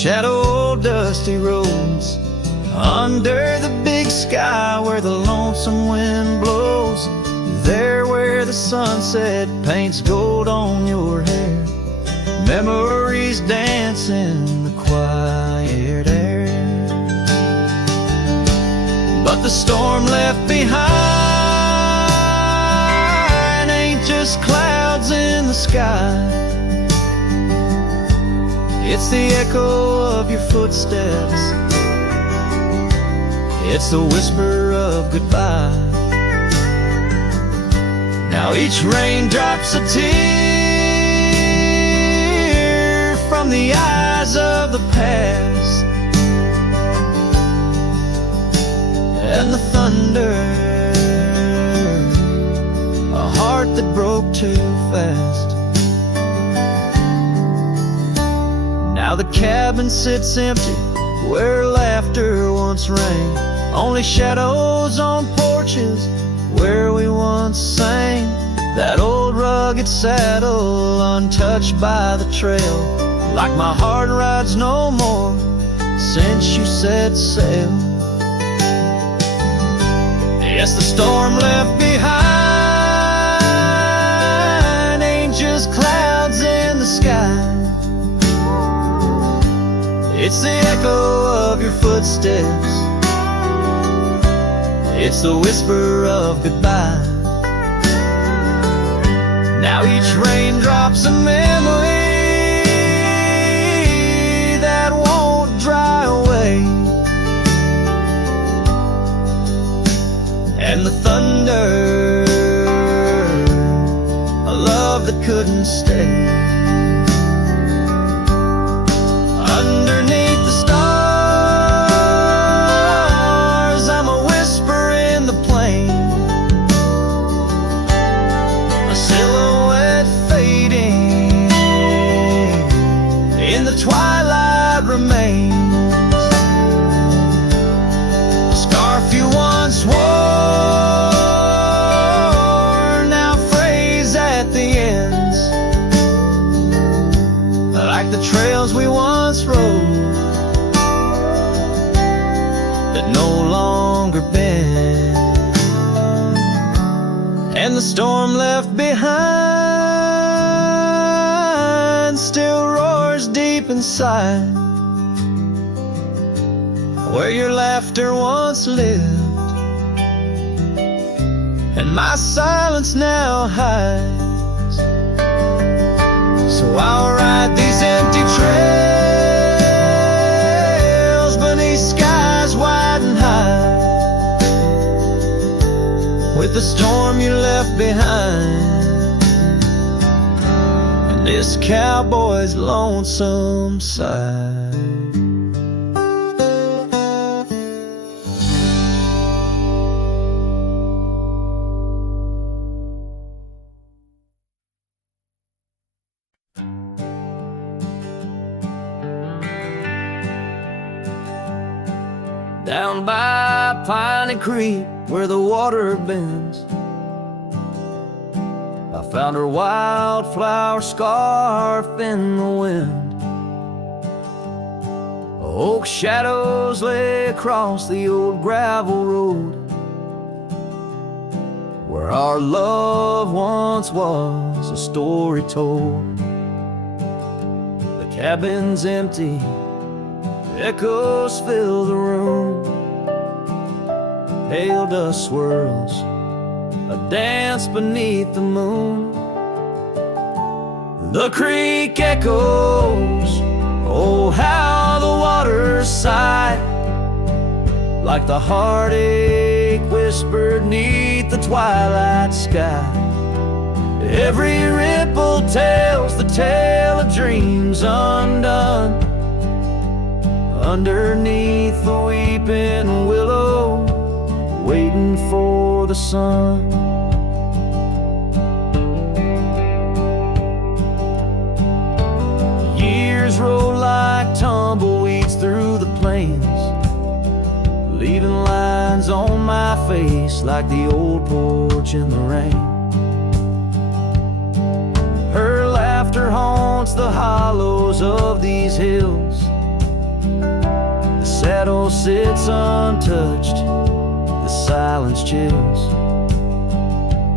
shadow dusty roads, under the big sky where the lonesome wind blows, there where the sunset paints gold on your hair, memories dance in the quiet air. But the storm left behind ain't just clouds in the sky, it's the echo of your footsteps, it's the whisper of goodbye. Now each raindrop's a tear from the eyes of the past, and the thunder, a heart that broke too fast. Now the cabin sits empty where laughter once rang, only shadows on porches where we once sang. That old rugged saddle untouched by the trail, like my heart rides no more since you set sail. Yes, the storm left behind ain't just clouds in the sky, it's the echo of your footsteps, it's the whisper of goodbye. Now each raindrop's a memory that won't dry away, and the thunder, a love that couldn't stay. Underneath the stars, I'm a whisper in the plain, a silhouette fading in the twilight remains. A scarf you once wore now frays at the ends, like the trails we once rode that no longer bend. And the storm left behind still roars deep inside, where your laughter once lived and my silence now hides. So I'll ride these empty trails beneath skies wide and high, with the storm you left behind and this cowboy's lonesome side. Down by Piney Creek where the water bends, I found her wildflower scarf in the wind. Oak shadows lay across the old gravel road, where our love once was a story told. The cabin's empty, echoes fill the room, pale dust swirls a dance beneath the moon. The creek echoes, oh how the water sighed, like the heartache whispered neath the twilight sky. Every ripple tells the tale of dreams undone, underneath the weeping willow, waiting for the sun. Years roll like tumbleweeds through the plains, leaving lines on my face like the old porch in the rain. Her laughter haunts the hollows of these hills, saddle sits untouched, the silence chills.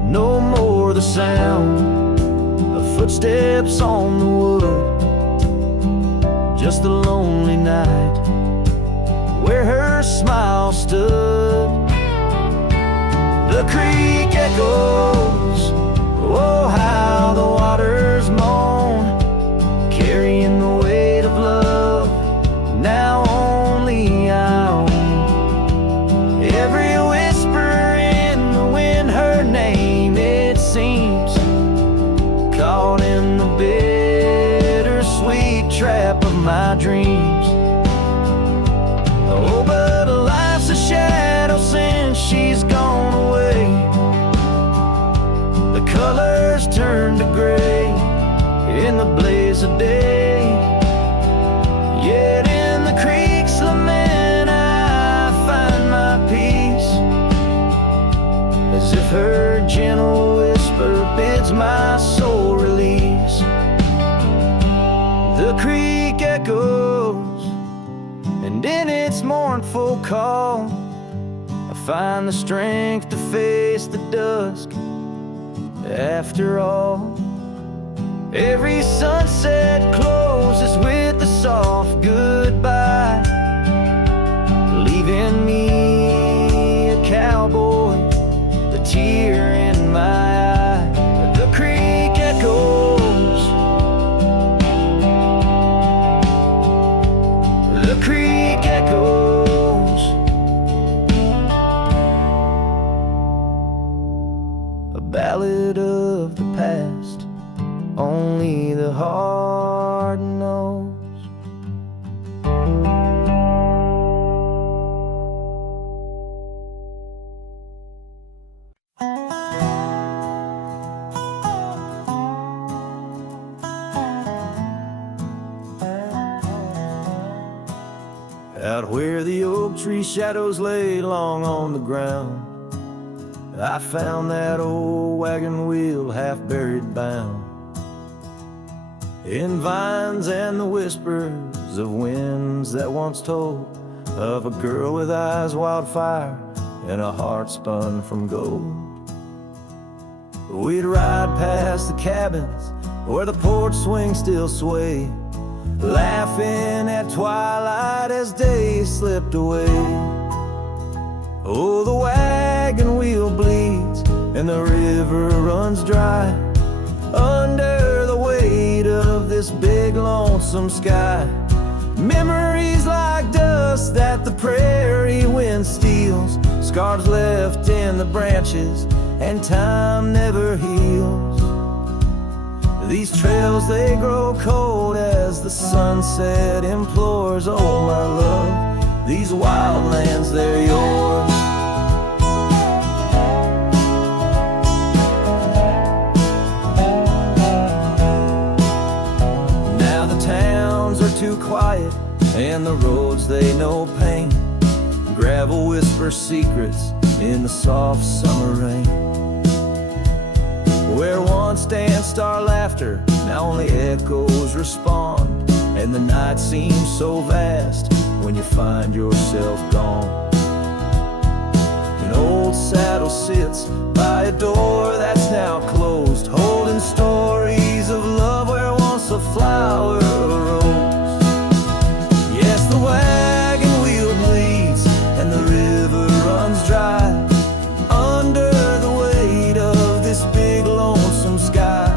No more the sound of footsteps on the wood, just the lonely night where her smile stood. The creek echoes, oh how the waters moan, carrying the weight of love now only I own. Every whisper in the wind, her name it seems, caught in the bittersweet trap of my dreams. Oh, but life's a shadow since she's gone away. The colors turn to gray in the blaze of day. Yet in the creek's lament I find my peace, as if her gentle whisper bids my soul release. The creek echoes, and in its mournful call I find the strength to face the dusk. After all, every sunset closes with a soft goodbye, leaving me a cowboy, the tear in my eye. The creek echoes, the creek echoes, a ballad of the past only the heart knows. Out where the oak tree shadows lay long on the ground, I found that old wagon wheel half buried bound in vines and the whispers of winds that once told of a girl with eyes wildfire and a heart spun from gold. We'd ride past the cabins where the porch swings still sway, laughing at twilight as day slipped away. Oh, the wagon wheel bleeds and the river runs dry under the weight of this big lonesome sky. Memories like dust that the prairie wind steals, scars left in the branches and time never heals. These trails they grow cold as the sunset implores, oh my love, these wild lands they're yours. Too quiet and the roads they know pain, gravel whispers secrets in the soft summer rain. Where once danced our laughter, now only echoes respond, and the night seems so vast when you find yourself gone. An old saddle sits by a door that's now closed, holding stories of love where once a flower arose. The wagon wheel bleeds and the river runs dry under the weight of this big lonesome sky.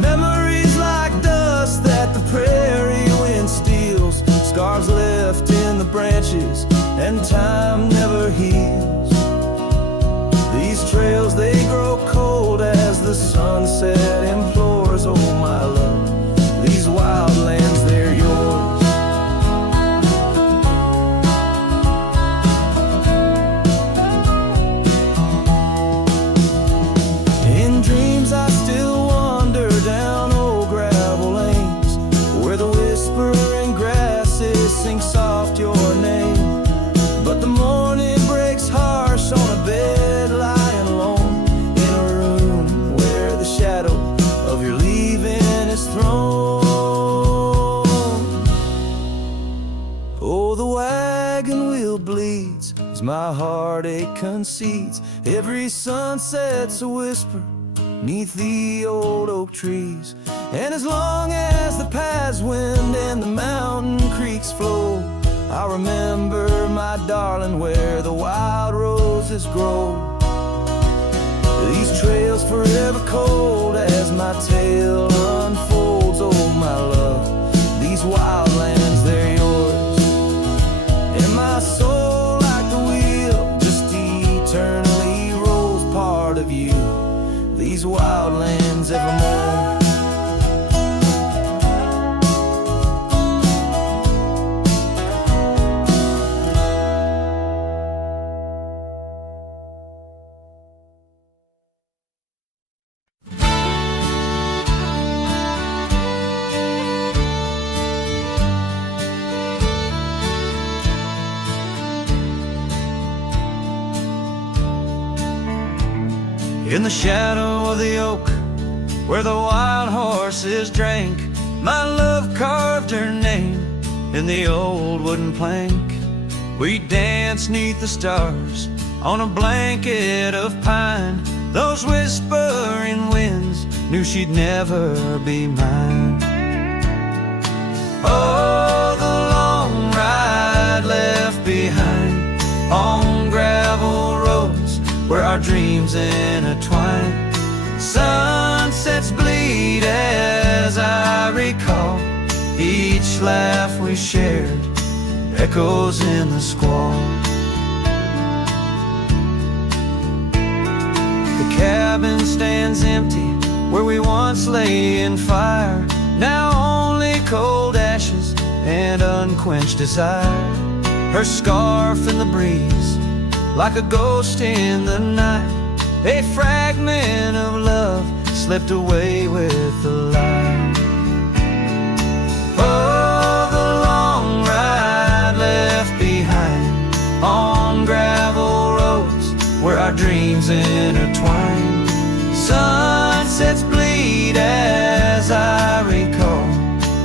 Memories like dust that the prairie wind steals, scars left in the branches and time never heals. These trails they grow cold as the sunset implores, oh my love, these wild lands they're yours. I still wander down old gravel lanes where the whispering grasses sing soft your name. But the morning breaks harsh on a bed lying alone in a room where the shadow of wagon wheel bleeds, as my heartache concedes. Every sunset's a whisper 'neath the old oak trees. And as long as the paths wind and the mountain creeks flow, I'll remember my darling where the wild roses grow. These trails forever cold as my tale unfolds. Oh my love, these wild lands, they're yours. And my soul, like the wheel, just eternally rolls, part of you, these wild lands evermore. In the shadow of the oak, where the wild horses drank, my love carved her name in the old wooden plank. We danced 'neath the stars on a blanket of pine. Those whispering winds knew she'd never be mine. Oh, the long ride left behind on gravel roads where our dreams intertwine. Sunsets bleed as I recall each laugh we shared, echoes in the squall. The cabin stands empty where we once lay in fire, now only cold ashes and unquenched desire. Her scarf in the breeze, like a ghost in the night, a fragment of love slipped away with the light. Oh, the long ride left behind on gravel roads where our dreams intertwine. Sunsets bleed as I recall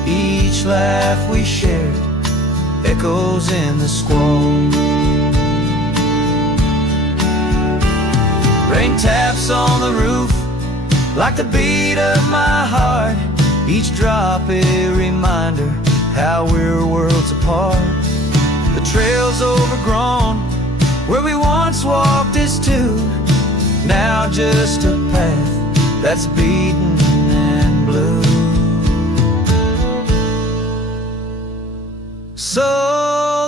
each laugh we shared, echoes in the squall. Rain taps on the roof like the beat of my heart, each drop a reminder how we're worlds apart. The trail's overgrown where we once walked as two, now just a path that's beaten and blue. So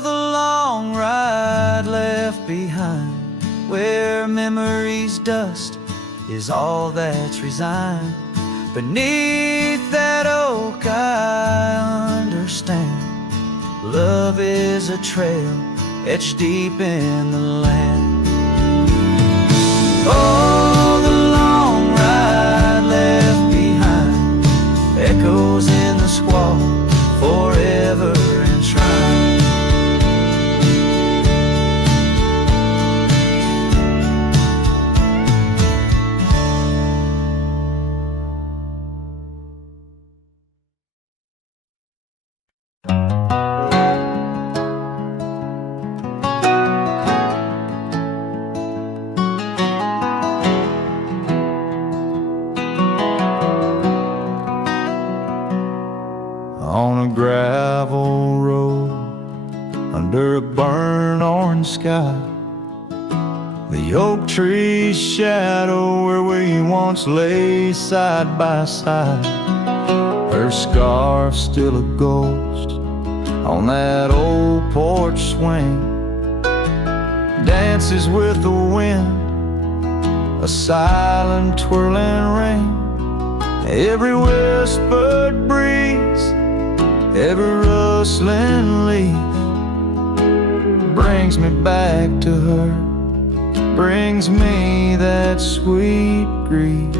the long ride left behind, where memory's dust is all that's resigned. Beneath that oak I understand, love is a trail etched deep in the land. Oh, the long ride left behind, echoes in the squall, forever enshrined. On a gravel road under a burnt orange sky, the oak tree's shadow where we once lay side by side. Her scarf still a ghost on that old porch swing, dances with the wind, a silent twirling ring. Every whispered breeze, every rustling leaf brings me back to her, brings me that sweet grief.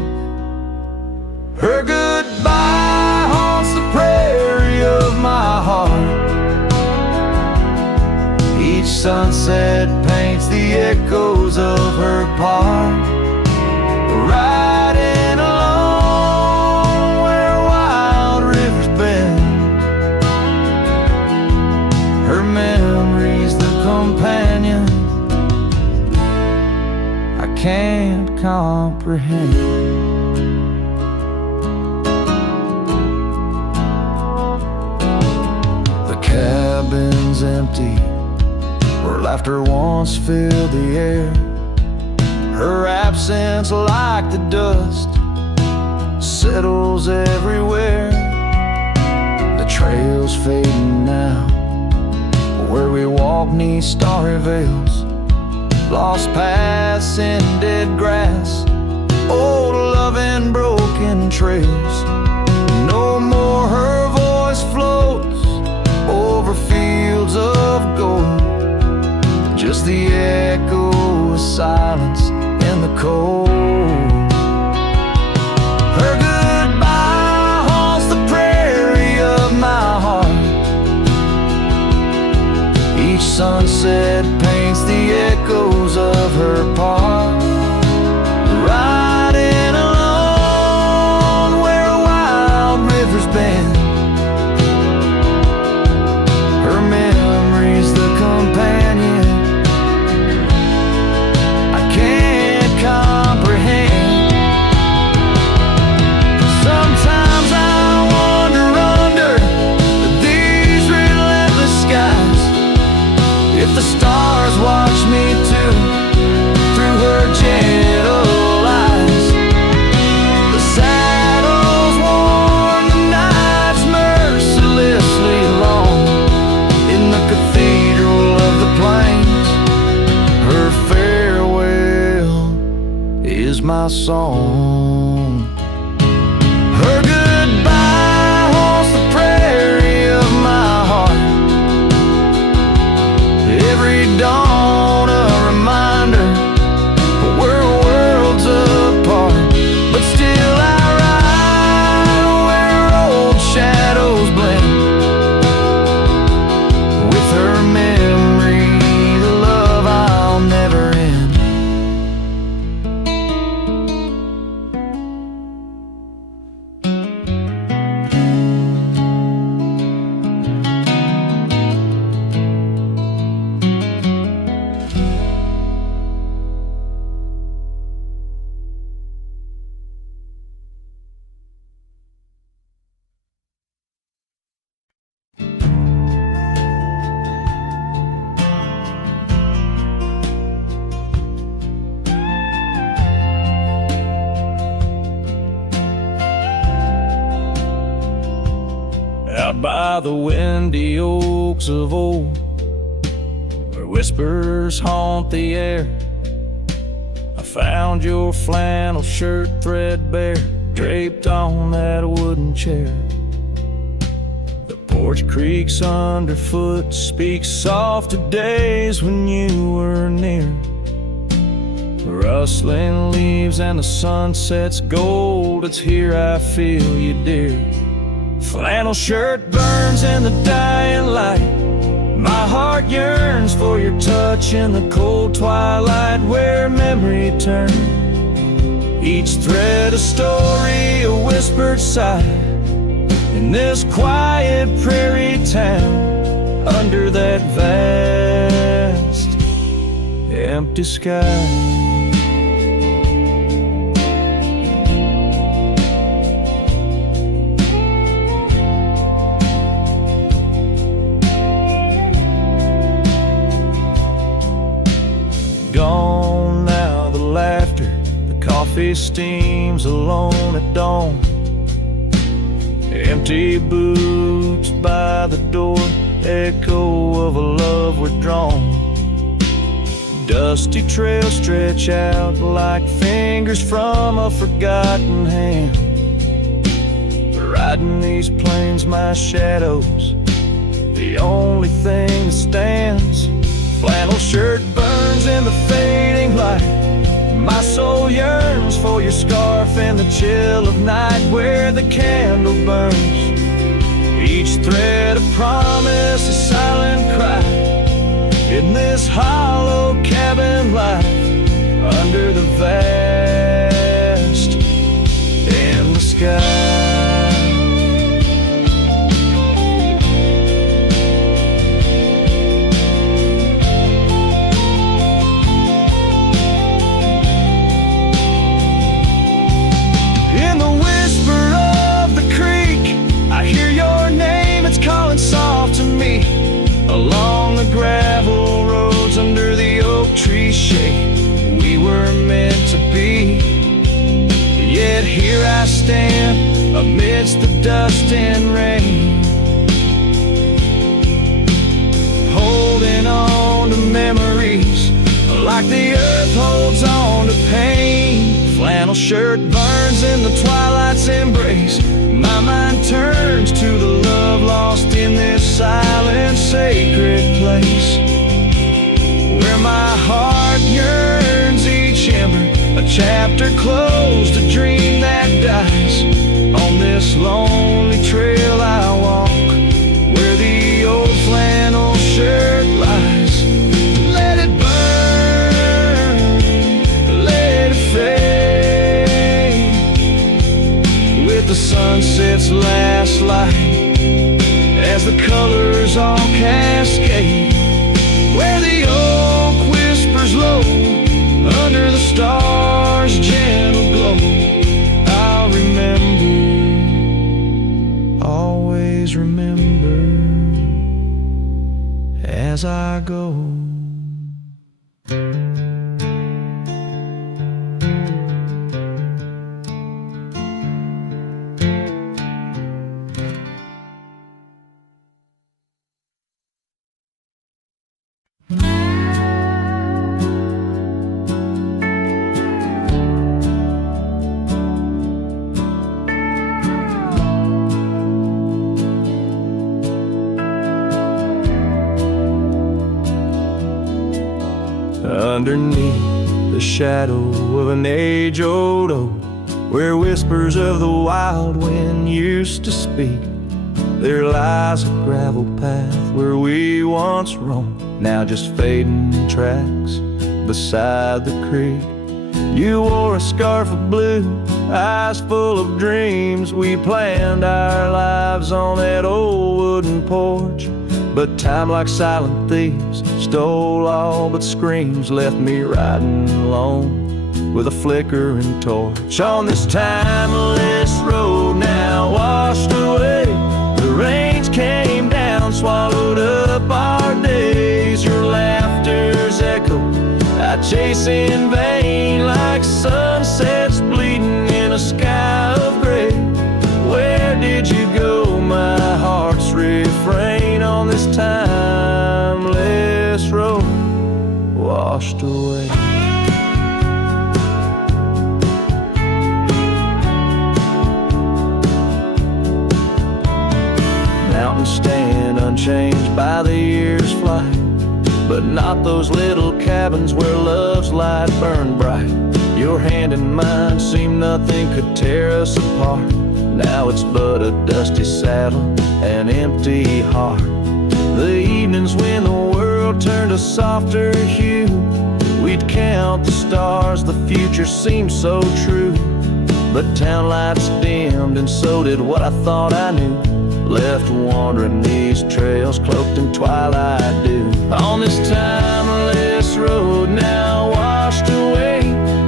Her goodbye haunts the prairie of my heart. Each sunset paints the echoes of her part, riding along where wild rivers bend. Her memories, the can't comprehend. The cabin's empty, where laughter once filled the air. Her absence, like the dust, settles everywhere. The trail's fading now, where we walk 'neath starry veils, lost paths in dead grass, old love and broken trails. No more her voice floats over fields of gold, just the echo of silence in the cold. Her goodbye haunts the prairie of my heart. Each sunset paints the echoes of her part. Riding alone where wild rivers bend, her memory's the companion I can't comprehend. Sometimes I wander under these relentless skies, if the stars watch me too, through her gentle eyes. The saddle's worn, the nights mercilessly long, in the cathedral of the plains, her farewell is my song. Her goodbye haunts the prairie of my heart. Every dawn a reminder we're worlds apart, but still I ride where old shadows blend, with her memory, the love I'll never end. Out by the windy oaks of old, where whispers haunt the air, I found your flannel shirt threadbare, draped on that wooden chair. The porch creaks underfoot, speaks soft of days when you were near. Rustling leaves and the sunset's gold, it's here I feel you, dear. Flannel shirt burns in the dying light, my heart yearns for your touch in the cold twilight, where memory turns, each thread a story, a whispered sigh, in this quiet prairie town, under that vast empty sky. Gone now the laughter, the coffee steams alone at dawn. Empty boots by the door, echo of a love withdrawn. Dusty trails stretch out like fingers from a forgotten hand. Riding these plains, my shadow's the only thing that stands. Flannel shirt burns in the fading light, my soul yearns for your scarf in the chill of night, where the candle burns, each thread a promise, a silent cry, in this hollow cabin life, under the vast endless sky. like the earth holds on to pain. Flannel shirt burns in the twilight's embrace. My mind turns to the love lost in this silent, sacred place, where my heart yearns each ember, a chapter closed, a dream that dies. On this lonely trail I walk, where the old flannel shirt lies. Let it burn, let it fade, with the sunset's last light, as the colors all cascade, where the oak whispers low, under the stars' gentle glow. I'll remember, always remember, as I go. Underneath the shadow of an age-old oak, where whispers of the wild wind used to speak, there lies a gravel path where we once roamed, now just fading tracks beside the creek. You wore a scarf of blue, eyes full of dreams. We planned our lives on that old wooden porch, but time, like silent thieves, stole all but screams, left me riding alone with a flickering torch. On this timeless road now washed away, the rains came down, swallowed up our days. Your laughter's echo I chase in vain, like sunsets bleeding in a sky of gray. Where did you go, my heart's refrain, on this timeless road washed away? Mountains stand unchanged by the year's flight, but not those little cabins where love's light burned bright. Your hand in mine seemed nothing could tear us apart. Now it's but a dusty saddle, an empty heart. The evenings when the world turned a softer hue, we'd count the stars, the future seemed so true. But town lights dimmed, and so did what I thought I knew, left wandering these trails cloaked in twilight dew. On this timeless road now washed away,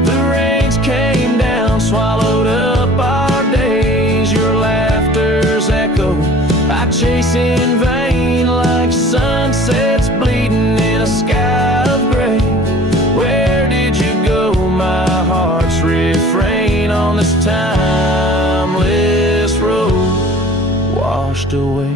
the rains came down, swallowed up our days. Your laughter's echo I chase in vain, like sunsets bleeding in a sky of gray. Where did you go, my heart's refrain, on this timeless road washed away?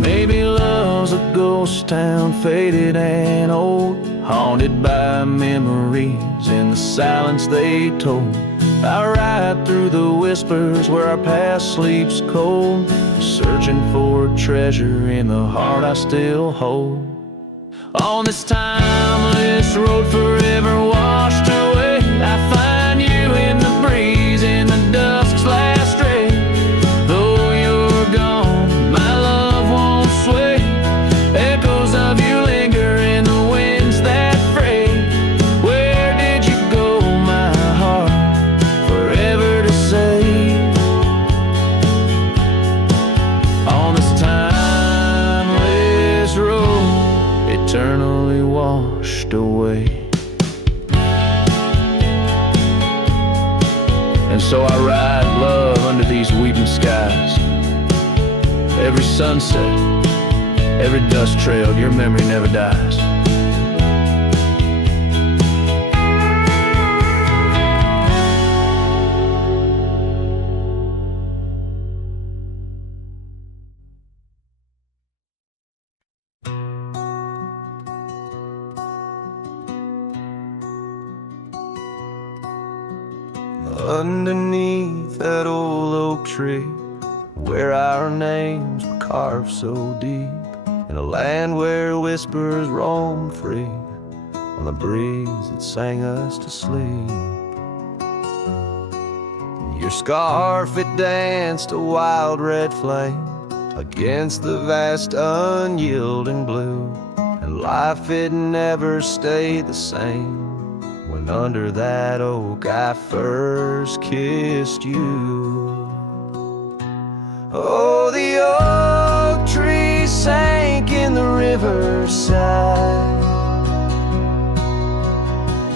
Maybe love's a ghost town, faded and old, haunted by memories in the silence they told. I ride through the whispers where our past sleeps cold, searching for a treasure in the heart I still hold. On this timeless road forever washed away, I find you in the breeze, in the dusk's last ray. Though you're gone, my love won't sway. Echoes of you linger in the winds that fray. Where did you go, my heart, forever to say? On this timeless road, eternally washed away. And so I ride love under these weeping skies. Every sunset, every dust trail, your memory never dies. underneath that old oak tree, where our names were carved so deep, in a land where whispers roamed free on the breeze that sang us to sleep. Your scarf, it danced a wild red flame against the vast unyielding blue, and life, it never stayed the same when under that oak I first kissed you. Oh, the oak tree sank in the riverside,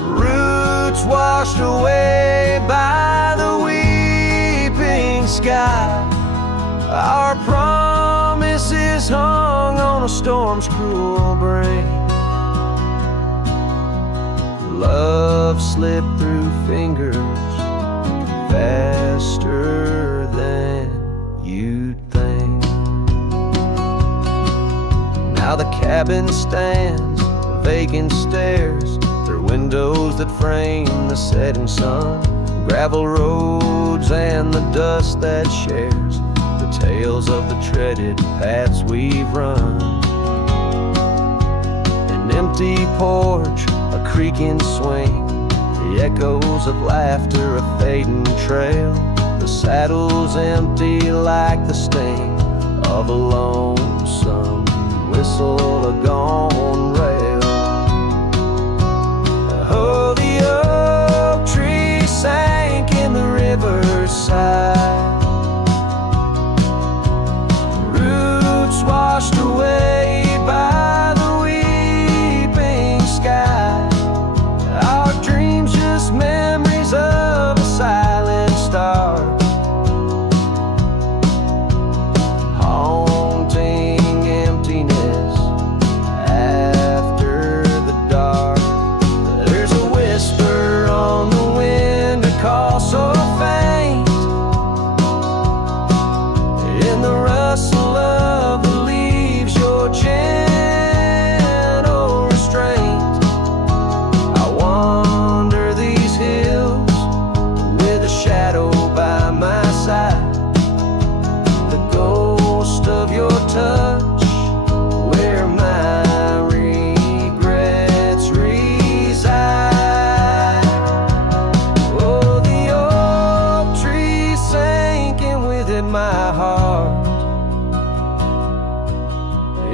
roots washed away by the weeping sky. Our promises hung on a storm's cruel brain. Love slipped through fingers faster than you'd think. Now the cabin stands, vacant stares through windows that frame the setting sun, gravel roads and the dust that shares the tales of the treaded paths we've run. An empty porch, a creaking swing, the echoes of laughter, a fading trail, the saddle's empty like the sting of a lonesome whistle, a gone rail. Oh, the oak tree sank in the riverside, roots washed away by the weeping sky. Our dreams just memories of a silent star, haunting emptiness after the dark. There's a whisper on the wind, a call so faint, in the rustle of the leaves, your gentle restraint. I wander these hills with a shadow by my side, the ghost of your touch, where my regrets reside. Oh, the oak tree sank, and with it my heart,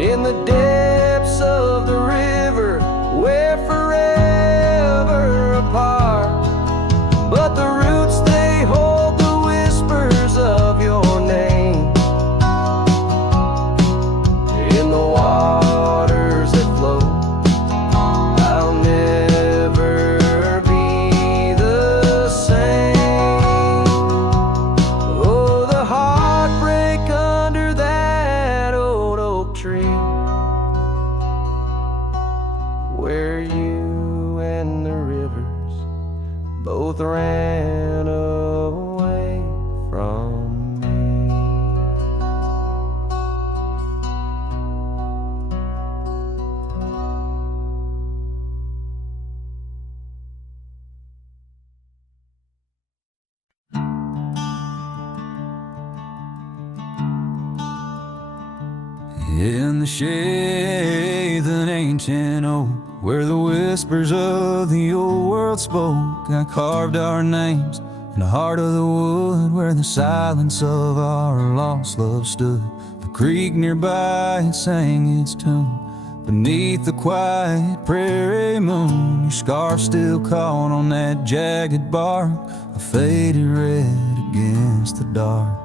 in the depths of the river, we're forever apart. But the roots, they hold the whispers of your name in the waters that flow. I'll never be the same. Oh, the heartbreak under that old oak tree, where you and the rivers both ran away from me. In the shade of an ancient oak, where the whispers of the old world spoke, I carved our names in the heart of the wood, where the silence of our lost love stood. The creek nearby, it sang its tune beneath the quiet prairie moon. Your scarf still caught on that jagged bark, a faded red against the dark.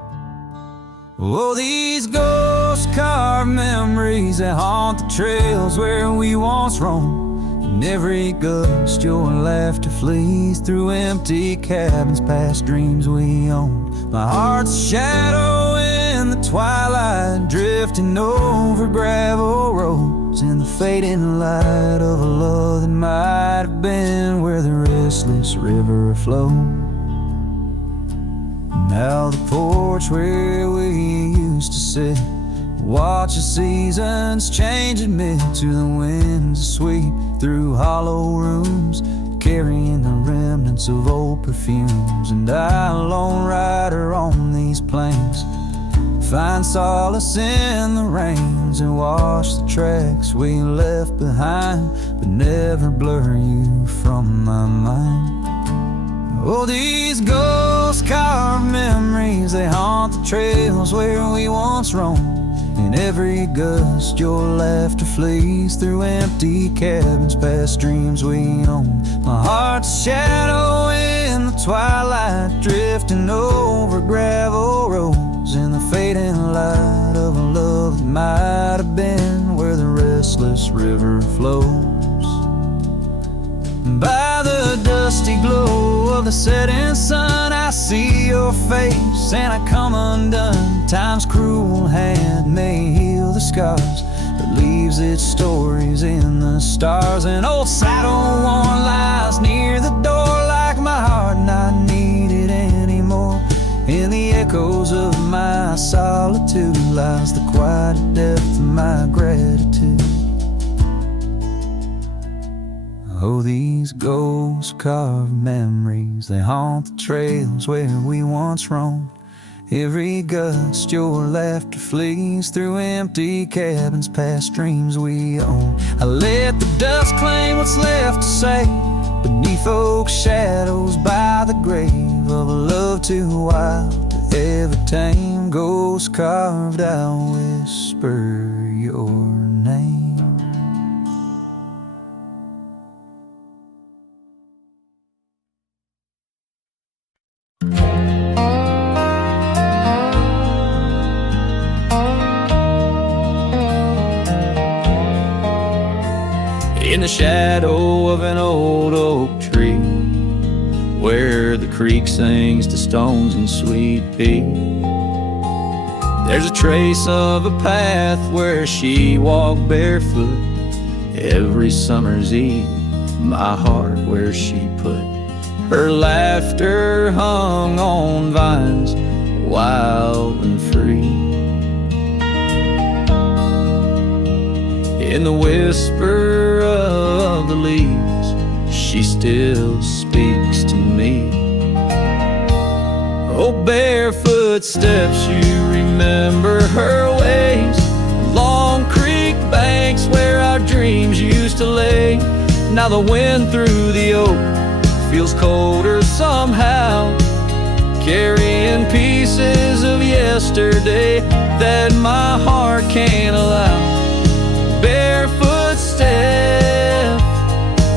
Oh, these ghost carved memories that haunt the trails where we once roamed. In every gust, your laughter flees through empty cabins past dreams we owned. My heart's a shadow in the twilight, drifting over gravel roads, in the fading light of a love that might have been where the restless river flowed. Now the porch where we used to sit, watch the seasons change and melt to the winds that sweep through hollow rooms, carrying the remnants of old perfumes. And I, a lone rider on these plains, find solace in the rains and wash the tracks we left behind, but never blur you from my mind. Oh, these ghost-carved memories, they haunt the trails where we once roamed. In every gust your laughter flees through empty cabins past dreams we own. My heart's a shadow in the twilight, drifting over gravel roads in the fading light of a love that might have been where the restless river flows. By the dusty glow of the setting sun, I see your face and I come undone. Time's cruel hand may heal the scars, but leaves its stories in the stars. An old saddle worn lies near the door like my heart not needed anymore. In the echoes of my solitude lies the quiet depth of my gratitude. Oh, these ghost-carved memories, they haunt the trails where we once roamed. Every gust your laughter flees through empty cabins past dreams we own. I let the dust claim what's left to say beneath oak shadows by the grave of a love too wild to ever tame. Ghost-carved, I'll whisper your name. In the shadow of an old oak tree, where the creek sings to stones and sweet pea, there's a trace of a path where she walked barefoot every summer's eve. My heart where she put her laughter hung on vines, wild and free. In the whisper of the leaves, she still speaks to me. Oh, barefoot steps, you remember her ways. Long creek banks where our dreams used to lay. Now the wind through the oak feels colder somehow, carrying pieces of yesterday that my heart can't allow. Barefoot step,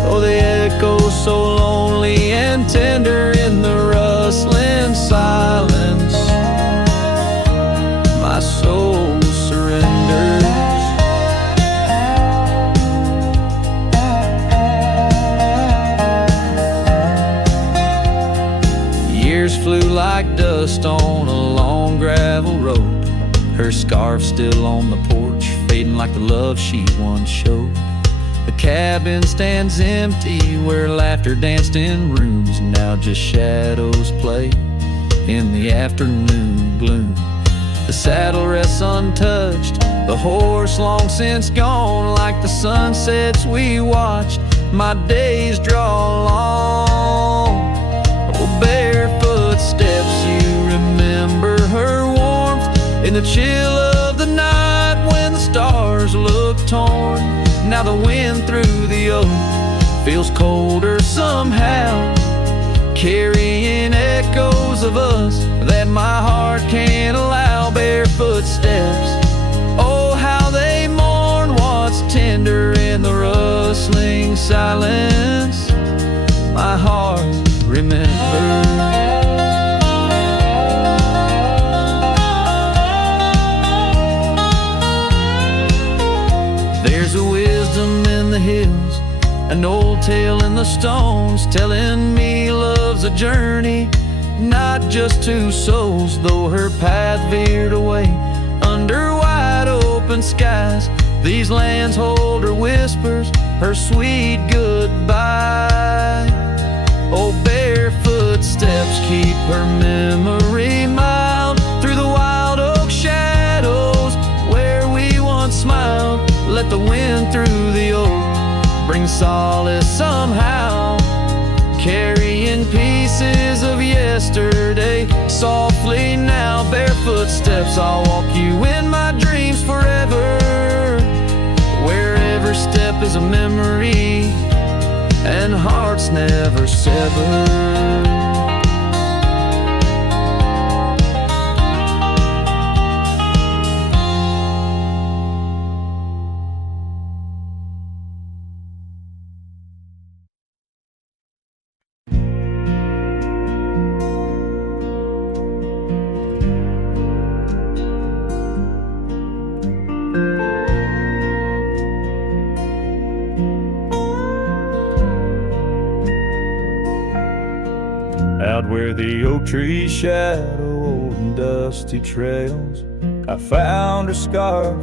oh, they echo so lonely and tender in the rustling silence. My soul surrenders. Years flew like dust on a long gravel road. Her scarf still on the porch, fading like the love she once showed. The cabin stands empty where laughter danced in rooms. Now just shadows play in the afternoon gloom. The saddle rests untouched, the horse long since gone. Like the sunsets we watched, my days draw long. Oh, barefoot steps, you remember her warmth in the chill of the night when the stars look torn. Now the wind through the oak feels colder somehow, carrying echoes of us that my heart can't allow. Barefoot steps, oh, how they mourn what's tender in the rustling silence. My heart remembers. There's a wisdom in the hills, an old tale in the stones, telling me love's a journey, not just two souls. Though her path veered away under wide open skies, these lands hold her whispers, her sweet goodbye. Oh, barefoot steps keep her memory mild through the wild oak shadows where we once smiled. Let the wind through the oak bring solace somehow, carrying pieces of yesterday. Softly now, barefoot steps, I'll walk you in my dreams forever. Where every step is a memory, and hearts never sever. Out where the oak trees shadow old and dusty trails, I found a scarf,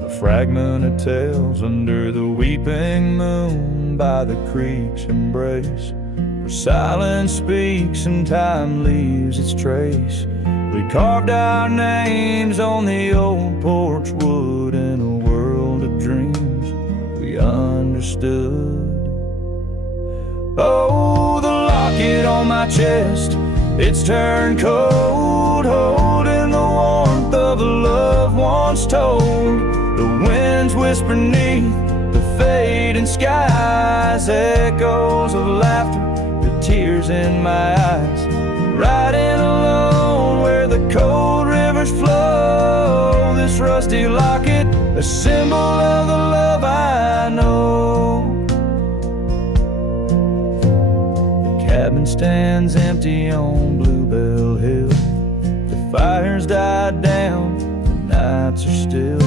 a fragment of tales, under the weeping moon by the creek's embrace, where silence speaks and time leaves its trace. We carved our names on the old porch wood in a world of dreams we understood. Oh, the locket on my chest, it's turned cold, holding the warmth of a love once told. The winds whisper neath the fading skies, echoes of laughter, the tears in my eyes. Riding alone where the cold rivers flow, this rusty locket, a symbol of the love I know. Cabin stands empty on Bluebell Hill. The fire's died down, the nights are still.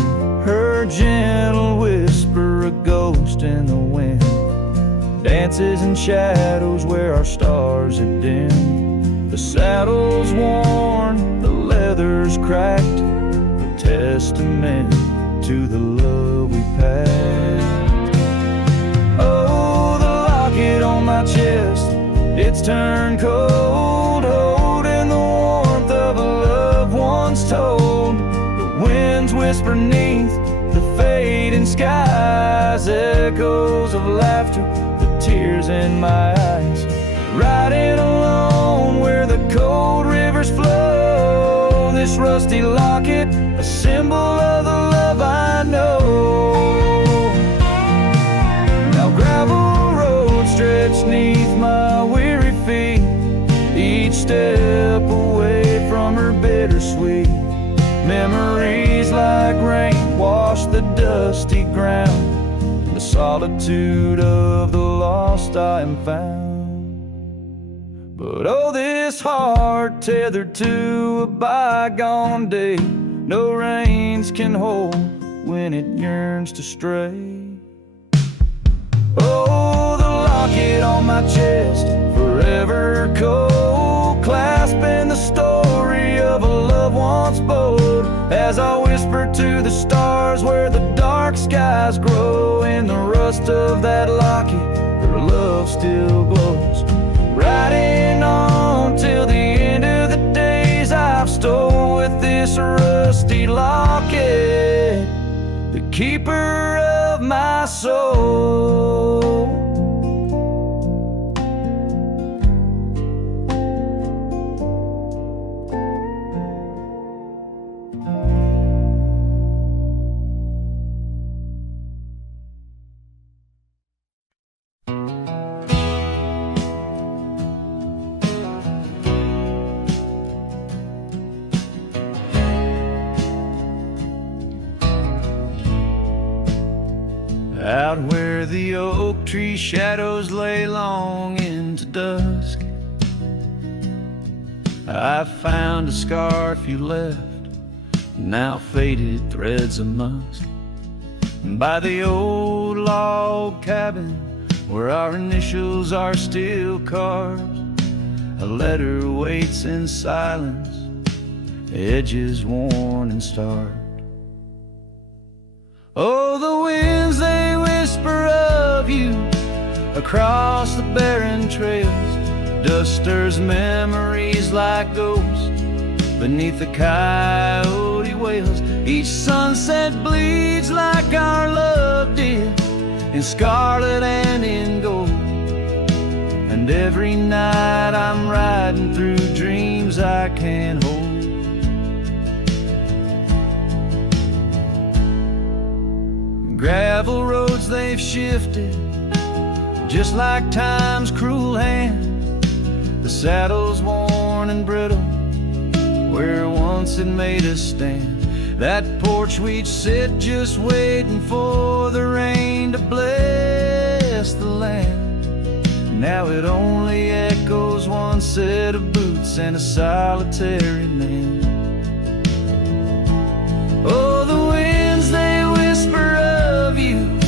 Her gentle whisper, a ghost in the wind, dances in shadows where our stars have dimmed. The saddle's worn, the leather's cracked, a testament to the love we packed. Oh, the locket on my chest, it's turned cold, holding the warmth of a love once told. The winds whisper neath the fading skies, echoes of laughter, the tears in my eyes. Riding alone where the cold rivers flow, this rusty locket, a symbol of the love I know. Now gravel roads stretch neath my weary feet, each step away from her bittersweet. Memories like rain wash the dusty ground, the solitude of the lost I am found. But oh, this heart tethered to a bygone day, no reins can hold when it yearns to stray. Oh, the locket on my chest, forever cold, clasping the story of a love once bold. As I whisper to the stars where the dark skies grow, in the rust of that locket, her love still glows. Riding on till the end of the days I've stole with this rusty locket, the keeper of my soul. Out where the oak tree shadows lay long into dusk, I found a scarf you left, now faded threads of musk. By the old log cabin where our initials are still carved, a letter waits in silence, edges worn and starved. Oh, the winds, they whisper of you across the barren trails. Dust stirs memories like ghosts beneath the coyote wails. Each sunset bleeds like our love did, in scarlet and in gold. And every shoulders I can't hold. Gravel roads they've shifted, just like time's cruel hand. The saddle's worn and brittle, where once it made us stand. That porch we'd sit just waiting for the rain to bless the land. Now it only echoes one set of boots and a solitary man. Oh, the winds they whisper of you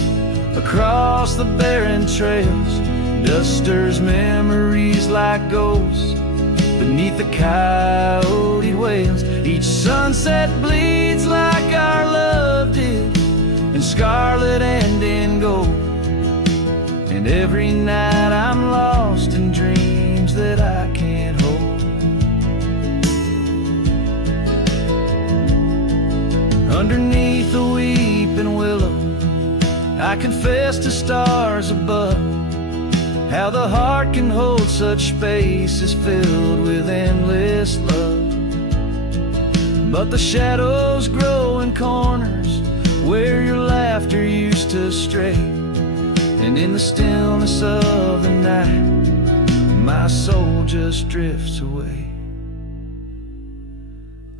across the barren trails. Dust stirs memories like ghosts beneath the coyote wails. Each sunset bleeds like our love did, in scarlet and in gold. And every night I'm lost in dreams that I can't hold. Underneath the weeping willow, I confess to stars above, how the heart can hold such spaces filled with endless love. But the shadows grow in corners where your laughter used to stray, and in the stillness of the night, my soul just drifts away.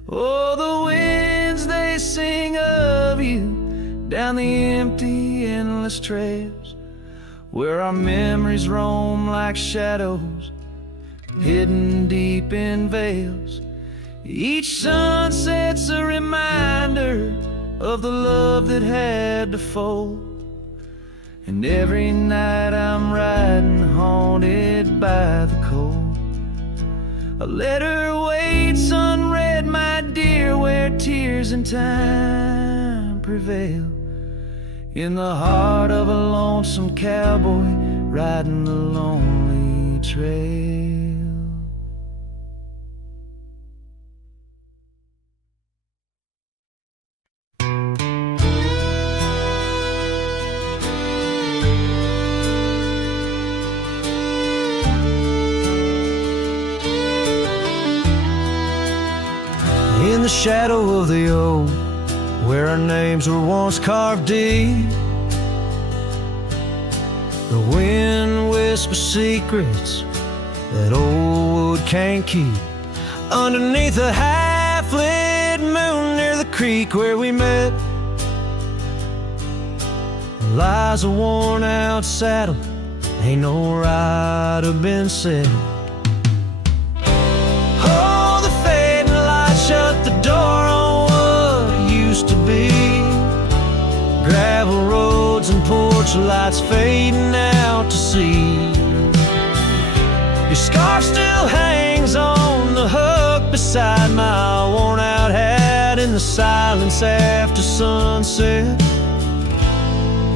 Oh, the winds they sing of you down the empty, endless trails, where our memories roam like shadows, hidden deep in veils. Each sunset's a reminder of the love that had to fold. And every night I'm riding, haunted by the cold. A letter waits unread, my dear, where tears and time prevail, in the heart of a lonesome cowboy riding the lonely trail. In the shadow of the oak, where our names were once carved deep, the wind whispers secrets that old wood can't keep. Underneath a half-lit moon near the creek where we met, lies a worn-out saddle, ain't no rider been set. Oh, the fading light shut the door on what used to be. Gravel roads and porch lights fading out to sea. Your scarf still hangs on the hook beside my worn-out hat. In the silence after sunset,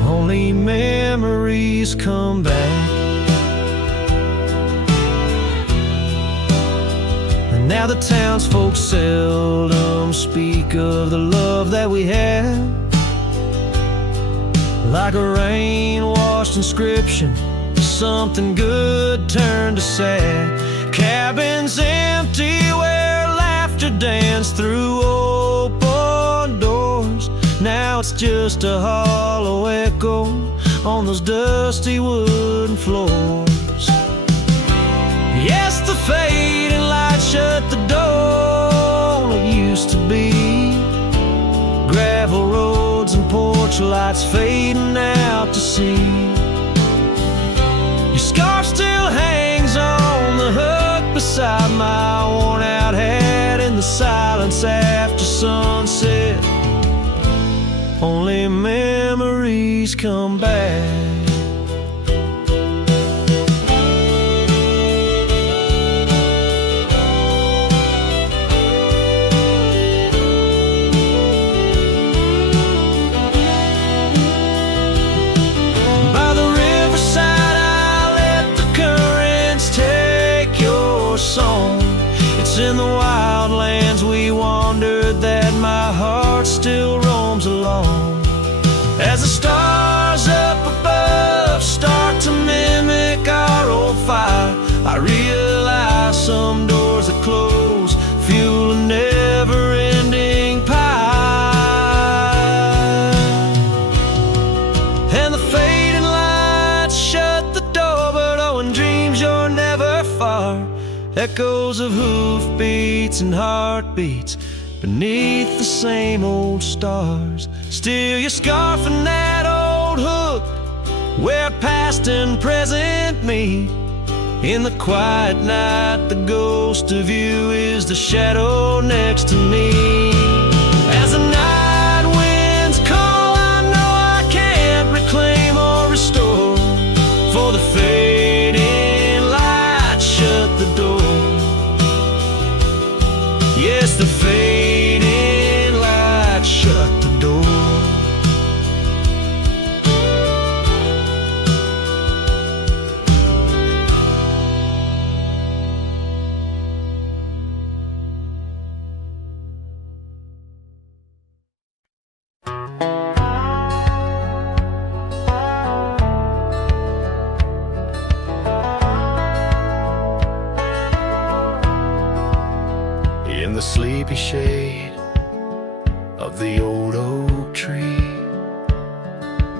only memories come back. And now the townsfolk seldom speak of the love that we had, like a rain-washed inscription, something good turned to sad. Cabins empty where laughter danced through open doors. Now it's just a hollow echo on those dusty wooden floors. Yes, the fading light shut the door on what used to be. Gravel roads and porch lights fading out to sea. Your scarf still hangs on the hook beside my worn-out hat. In the silence after sunset, only memories come back. By the riverside I let the currents take your song. It's in the wildlands we wandered that my heart still roams along. As the stars up above start to mimic our old fire, I realize some doors that close echoes of hoofbeats and heartbeats beneath the same old stars. Still your scarf and that old hook where past and present meet. In the quiet night, the ghost of you is the shadow next to me. As the night winds call, I know I can't reclaim or restore, for the fading light shut the door. Yes, the fading light shut the door. In the sleepy shade of the old oak tree,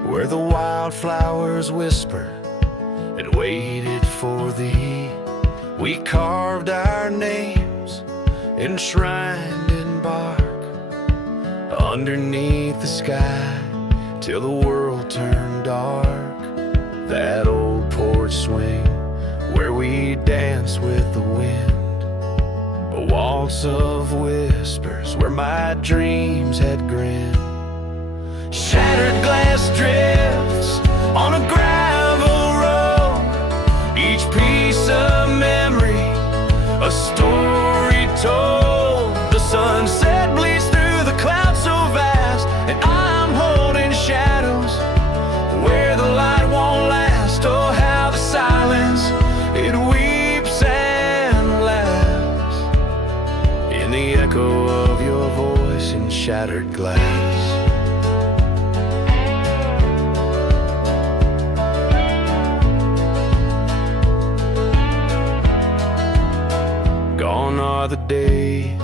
where the wildflowers whispered and waited for thee, we carved our names enshrined in bark underneath the sky till the world turned dark. That old porch swing where we danced with the wind, a waltz of whispers where my dreams had grinned. Shattered glass drifts on a gravel road, each piece of memory a story told. The sunset bleeds through the clouds so vast, and I'm holding shadows where the light won't last. Oh, how the silence, it weeps and laughs in the echo of your voice in shattered glass. Gone are the days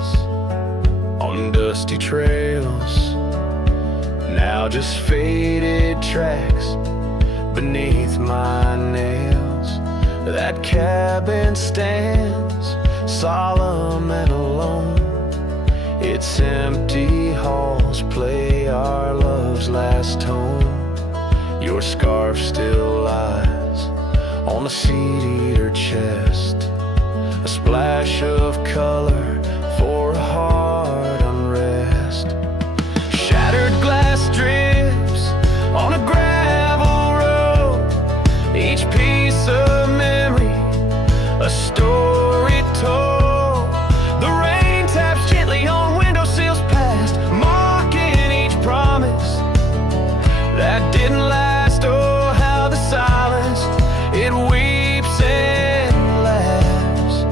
on dusty trails, now just faded tracks beneath my nails. That cabin stands solemn and alone, its empty halls play our love's last tone. Your scarf still lies on the seat-eater chest, a splash of color for a heart unrest. Shattered glass drips on a gravel road, each piece of memory a story told. The rain taps gently on windowsills past, mocking each promise that didn't last. Oh, how the silence, it weeps and laughs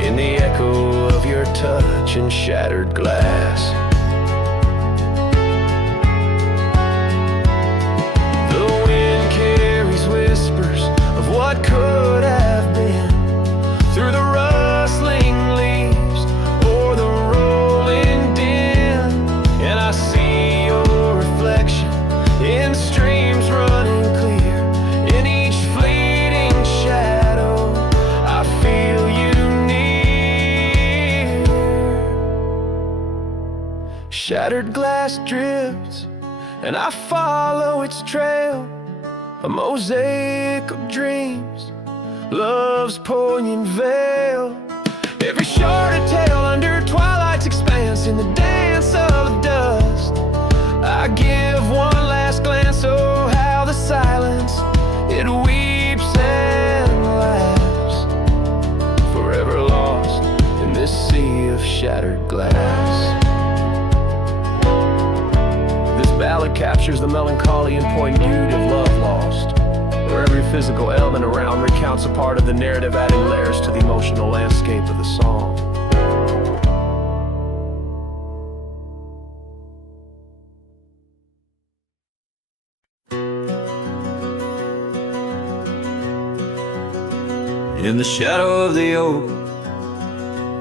in the echo of your touch and shattered glass. The wind carries whispers of what could have been through the rustling leaves or the rolling din, and I see your reflection in streams running clear. In each fleeting shadow I feel you near. Shattered glass drifts and I follow its trail, a mosaic of dreams, love's poignant veil. Every shorter tale under twilight's expanse, in the dance of dust I give one last glance. Oh, how the silence, it weeps and laughs, forever lost in this sea of shattered glass. This ballad captures the melancholy and poignitude of love lost, where every physical element around recounts a part of the narrative, adding layers to the emotional landscape of the song. In the shadow of the oak,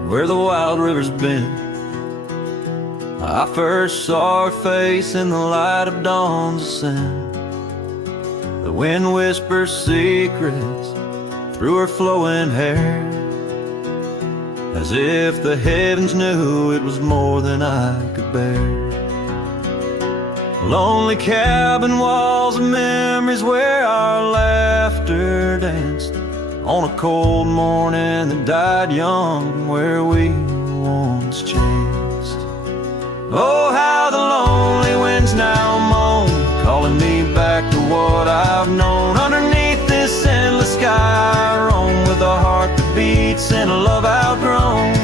where the wild river's been, I first saw her face in the light of dawn's ascent. The wind whispers secrets through her flowing hair, as if the heavens knew it was more than I could bear. Lonely cabin walls of memories where our laughter danced on a cold morning that died young, where we once chanced. Oh, how the lonely winds now moan, calling me back to what I've known. Underneath this endless sky I roam, with a heart that beats and a love outgrown.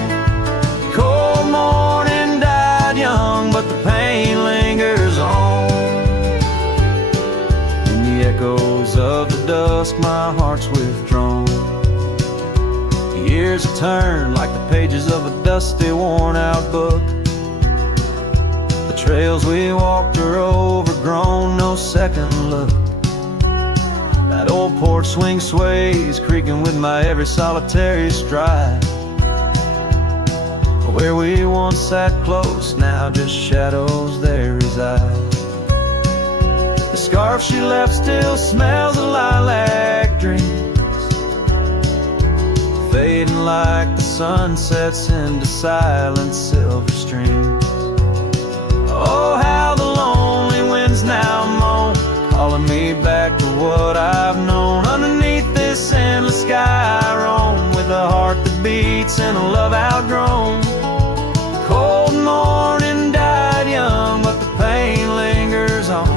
Cold morning died young, but the pain lingers on. In the echoes of the dusk my heart's withdrawn. Years have turned like the pages of a dusty, worn-out book. The trails we walked are overgrown, no second look. That old porch swing sways, creaking with my every solitary stride. Where we once sat close, now just shadows there reside. The scarf she left still smells of lilac dreams, fading like the sun sets into silent silver streams. Oh, how the lonely winds now moan, calling me back to what I've known. Underneath this endless sky I roam, with a heart that beats and a love outgrown. Cold morning died young, but the pain lingers on.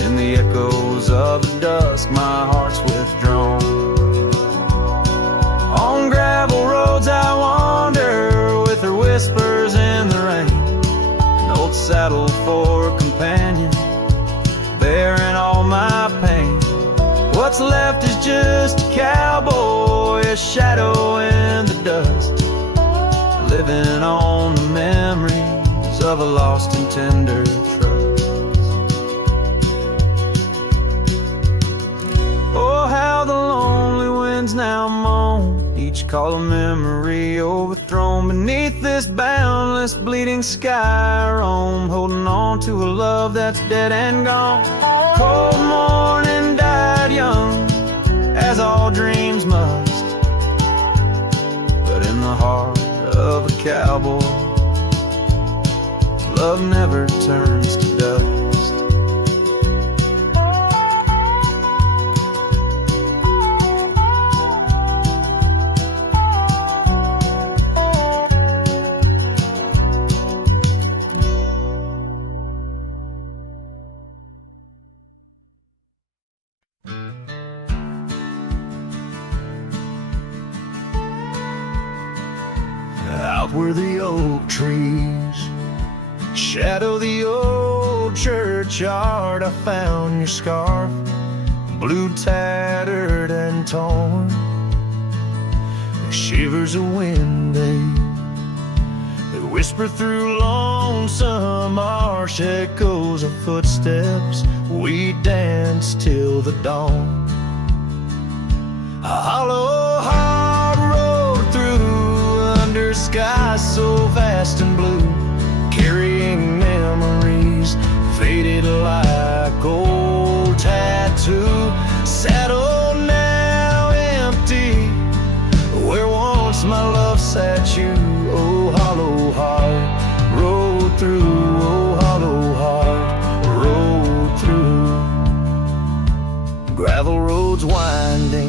In the echoes of the dusk my heart's withdrawn. On gravel roads I wander, with her whispers in the rain. An old saddle for a companion, bearing all my pain. What's left is just a cowboy, a shadow in the dust, living on the memories of a lost and tender trust. Oh, how the lonely winds now moan, each call a memory overthrown. Beneath this boundless bleeding sky I roam, holding on to a love that's dead and gone. Cold morning died young, as all dreams must, but in the heart of a cowboy, love never turns to dust. Out where the oak trees shadow the old churchyard, I found your scarf, blue, tattered and torn. Shivers of wind, they whisper through lonesome marsh, echoes of footsteps. We danced till the dawn. A hollow heart rode through under skies so vast and blue, carrying memories faded like old tattoo. Saddle now empty, where once my love sat you. Oh, hollow heart rode through, oh, hollow heart rode through. Gravel roads winding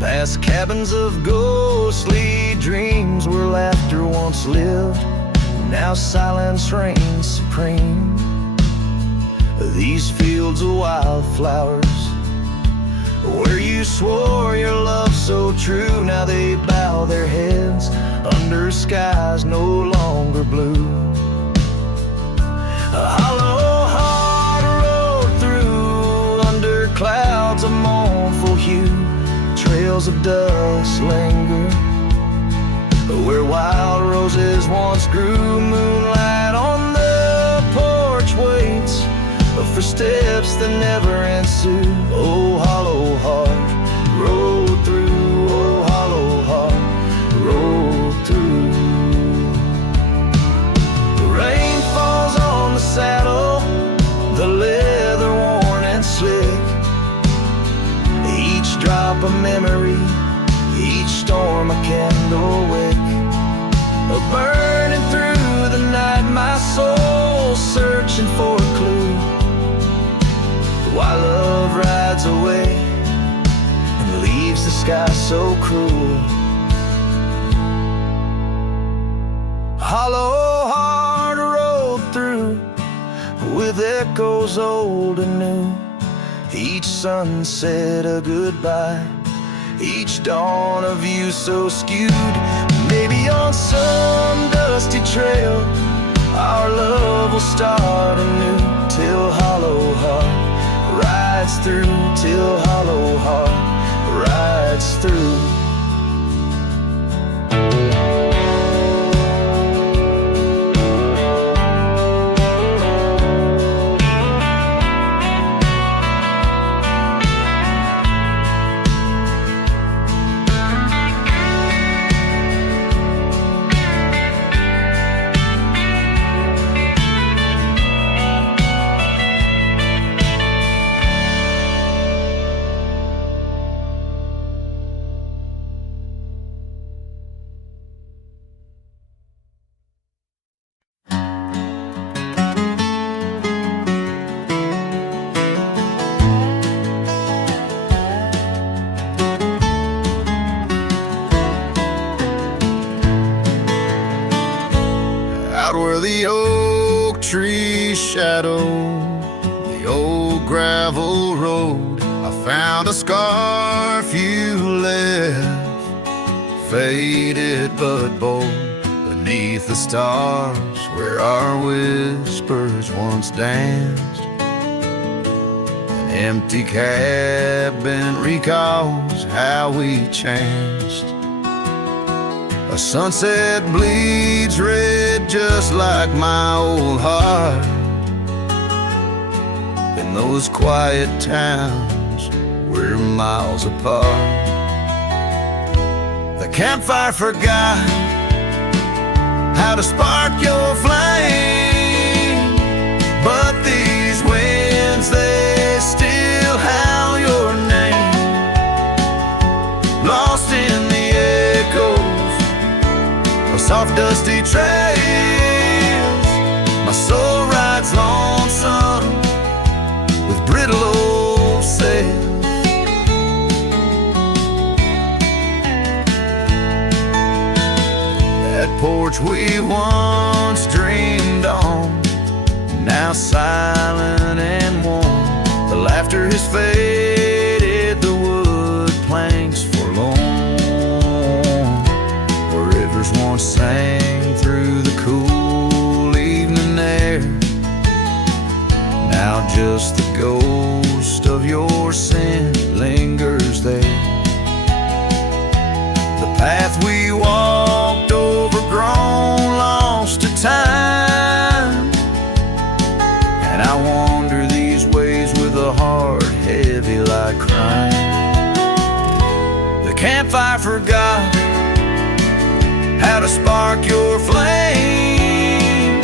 past cabins of ghostly dreams, where laughter once lived, now silence reigns supreme. These fields of wildflowers, where you swore your love so true, now they bow their heads under skies no longer blue. A hollow heart rode through under clouds of mournful hue. Trails of dust linger where wild roses once grew. Moonlight on the porch waits for steps that never ensue. Oh, hollow heart rode through, oh, hollow heart rode through. The rain falls on the saddle, the leather worn and slick, each drop a memory each storm a candle wick, a burning through the night, my soul searching for a clue, while love rides away and leaves the sky so cruel. Hollow heart rode through with echoes old and new, each sunset a goodbye, each dawn a view so skewed. Maybe on some dusty trail our love will start anew, till hollow heart rides through, till hollow heart rides through. Out where the oak trees shadow the old gravel road, I found a scarf you left, faded but bold, beneath the stars where our whispers once danced. An empty cabin recalls how we chanced. A sunset bleeds red just like my old heart, in those quiet towns we're miles apart. The campfire forgot how to spark your flame, but these winds, they still howl your name, lost in the echoes of soft dusty trails. My soul rides lonesome with brittle old sails. That porch we once dreamed on, now silent and warm. The laughter has faded, the wood planks forlorn. Where rivers once sang through the cool evening air, now just the ghost of your sin lingers there. The path we walked, overgrown, lost to time, and I wander these ways with a heart heavy like crime. The campfire forgot how to spark your flame,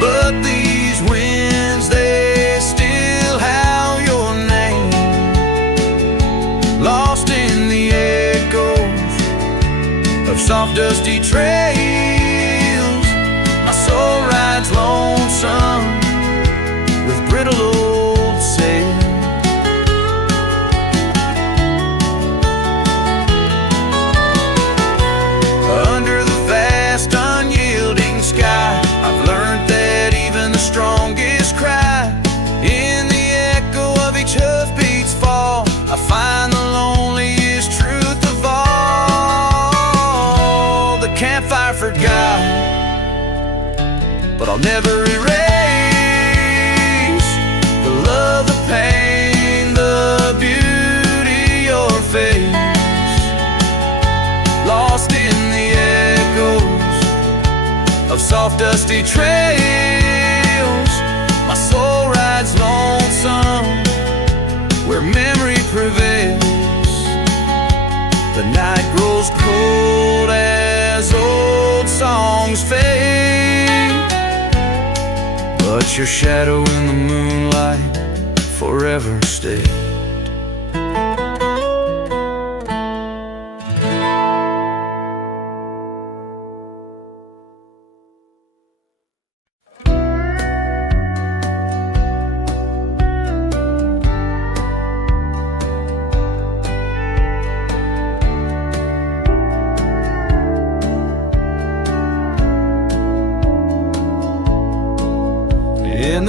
but these winds, they still howl your name, lost in the echoes of soft dusty trails. My soul rides lonesome with brittle old sails. Under the vast unyielding sky, I've learned that even the strongest cry, in the echo of each hoofbeat's fall, I find the loneliest truth of all. The campfire forgot, but I'll never erase the love, the pain, the beauty, your face, lost in the echoes of soft dusty trails. My soul rides lonesome where memory prevails. The night grows cold as old songs fade, but your shadow in the moonlight forever stays.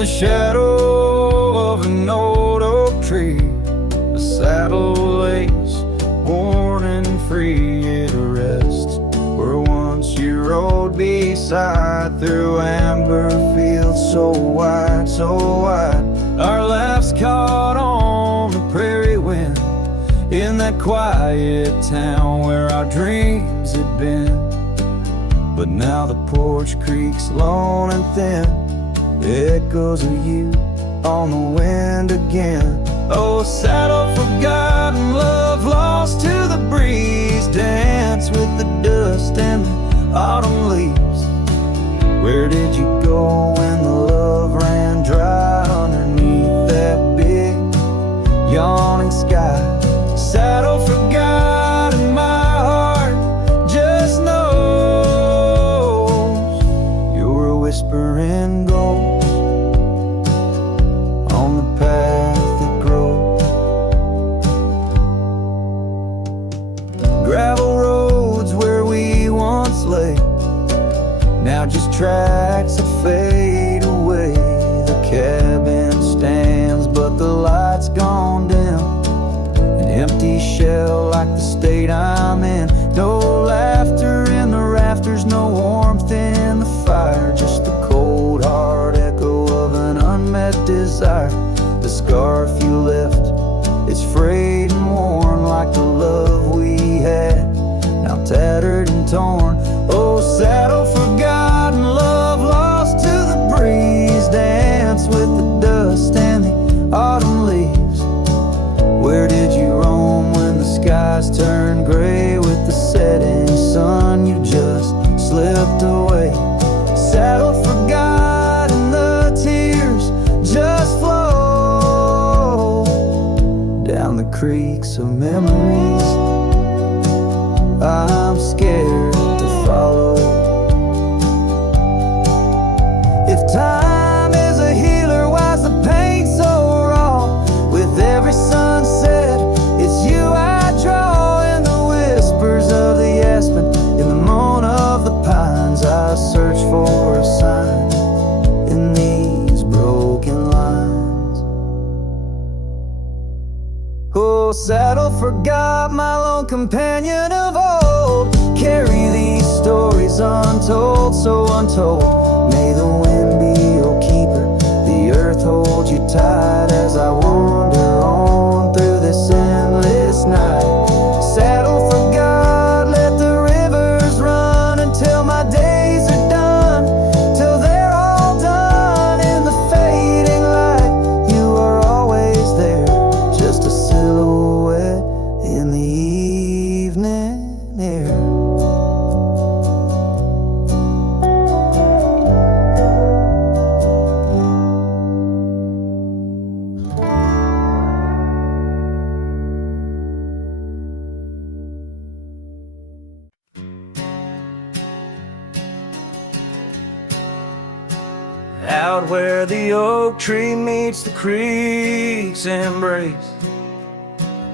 the shadow of an old oak tree, the saddle lays worn and free. It rests where once you rode beside, through amber fields so wide, so wide. Our laughs caught on the prairie wind, in that quiet town where our dreams had been. But now the porch creaks lone and thin, echoes of you on the wind again. Oh, saddle forgotten, love lost to the breeze, dance with the dust and the autumn leaves. Where did you go when the love ran dry underneath that big yawning sky? Saddle forgotten, my heart just knows you're a whispering ghost on the path that grows. Gravel roads where we once lay, now just tracks that fade away. The cabin stands, but the light's gone dim, an empty shell like the state I'm in. No laughter in the rafters, no warmth in the fire, just the cold hard echo of an unmet desire. The scarf you left, it's frayed and worn like the love we had, now tattered and torn. Oh, saddle forgotten, love lost to the breeze, dance with the dust and the autumn leaves. Where did you roam when the skies turned gray? With the setting sun you just slipped away. Saddle forgotten, the tears just flow down the creeks of memories I'm scared to follow. If time is a healer, why's the pain so raw? With every sunset, it's you I draw. In the whispers of the aspen, in the moan of the pines, I search for a sign in these broken lines. Oh, saddle forgot, my lone companion of old, carry these stories untold, so untold. May the wind be your keeper, the earth hold you tight as I wander on through this endless night. Saddle forgot, let the rivers run until my days are done, till they're all done. In the fading light, you are always there, just a silhouette in the evening air. Out where the oak tree meets the creek's embrace,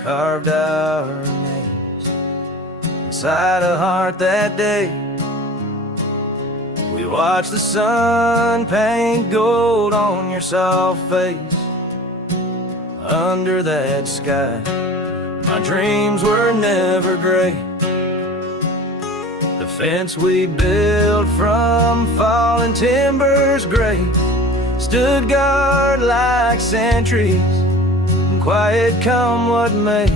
carved our names inside a heart that day. We watched the sun paint gold on your soft face. Under that sky, my dreams were never gray. The fence we built from fallen timbers gray stood guard like sentries, quiet come what may.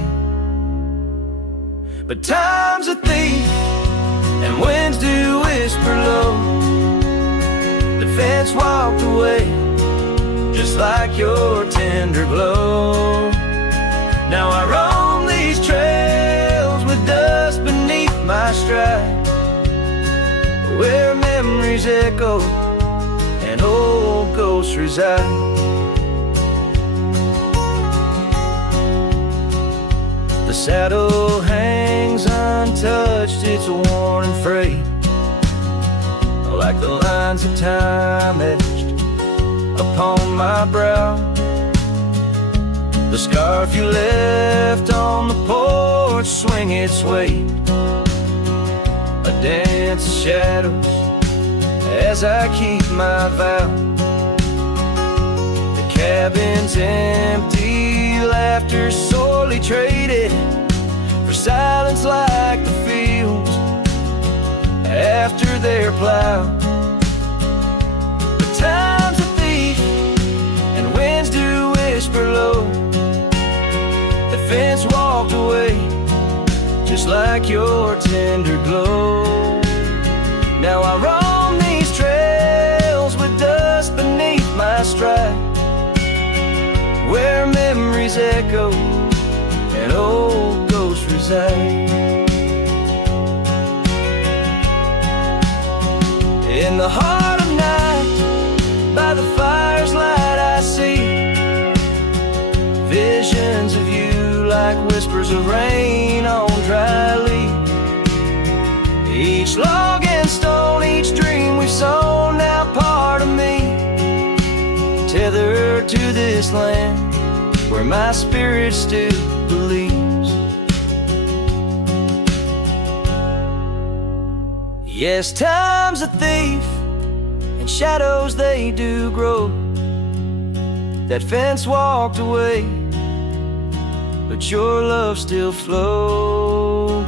But time's a thief and winds do whisper low. The fence walked away just like your tender glow. Now I roam these trails with dust beneath my stride, where memories echo and old ghosts reside. The saddle hangs untouched, it's worn and frayed, like the lines of time etched upon my brow. The scarf you left on the porch swing its weight, a dance of shadows as I keep my vow. cabin's empty, laughter sorely traded for silence like the fields after their plow. But time's a thief, and winds do whisper low. The fence walked away, just like your tender glow. Now I roam these trails with dust beneath my stride, where memories echo and old ghosts reside. In the heart of night, by the fire's light, I see visions of you like whispers of rain on dry leaves. Each log and stone, each dream we've sown, now part of me, tethered to this land where my spirit still believes. Yes, time's a thief, and shadows they do grow. That fence walked away, but your love still flows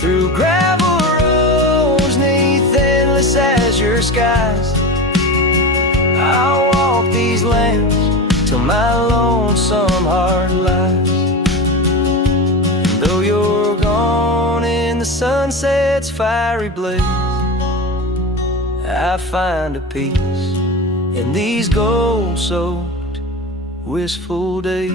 through gravel roads, neath endless azure skies. I'll walk these lands till my lonesome heart lies. And though you're gone in the sunset's fiery blaze, I find a peace in these gold-soaked, wistful days.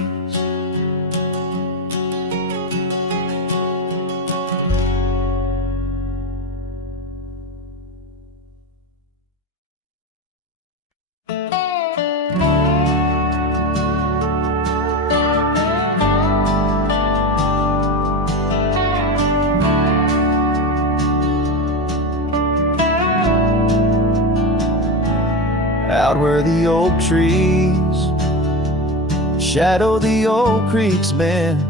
Out where the oak trees shadow the old creek's bend,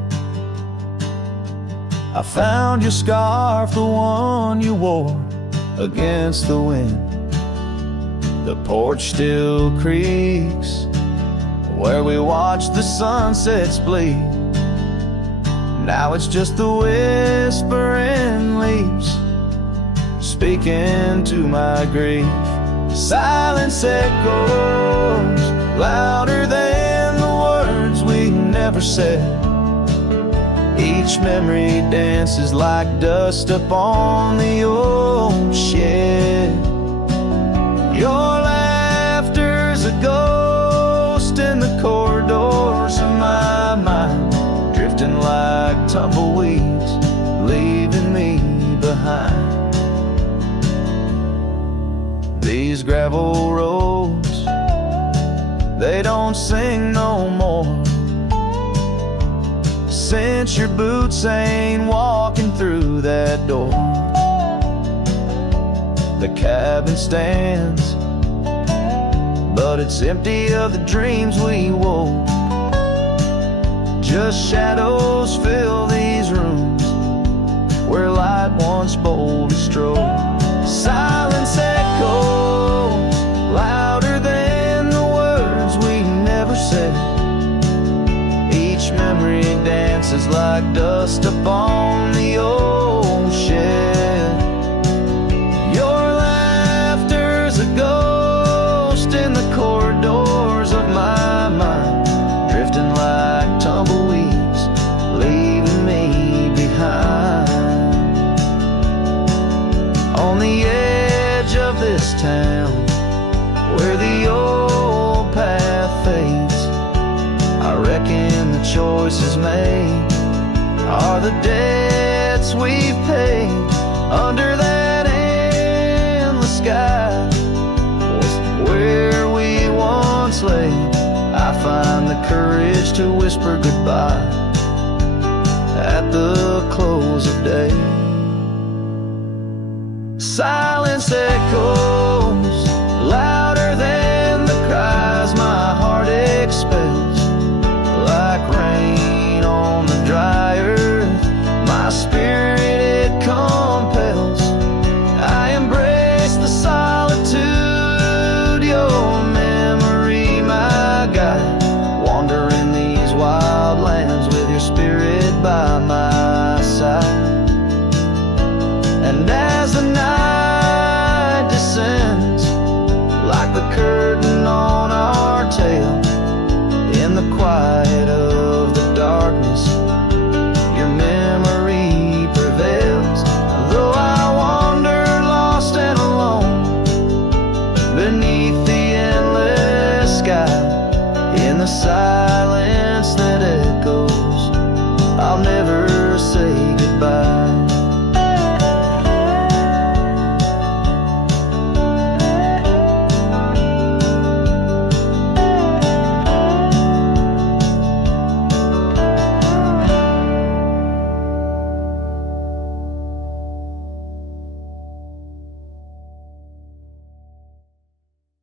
I found your scarf, the one you wore against the wind. The porch still creaks where we watched the sunsets bleed. Now it's just the whispering leaves speaking to my grief. Silence echoes louder than the words we never said. Each memory dances like dust upon the old shed. Your laughter's a ghost in the corridors of my mind, drifting like tumbleweeds, leaving me behind. These gravel roads, they don't sing no more, since your boots ain't walking through that door. The cabin stands, but it's empty of the dreams we wove. Just shadows fill these rooms where light once boldly strode. Silence echoes louder than the words we never said. Each memory dances like dust upon the old shed. Your laughter's a ghost in the corridors of my mind, drifting like tumbleweeds, leaving me behind. On the edge of this town, where the old path fades, I reckon the choices made are the debts we've paid. Under that endless sky was where we once lay. I find the courage to whisper goodbye at the close of day. Silence echoes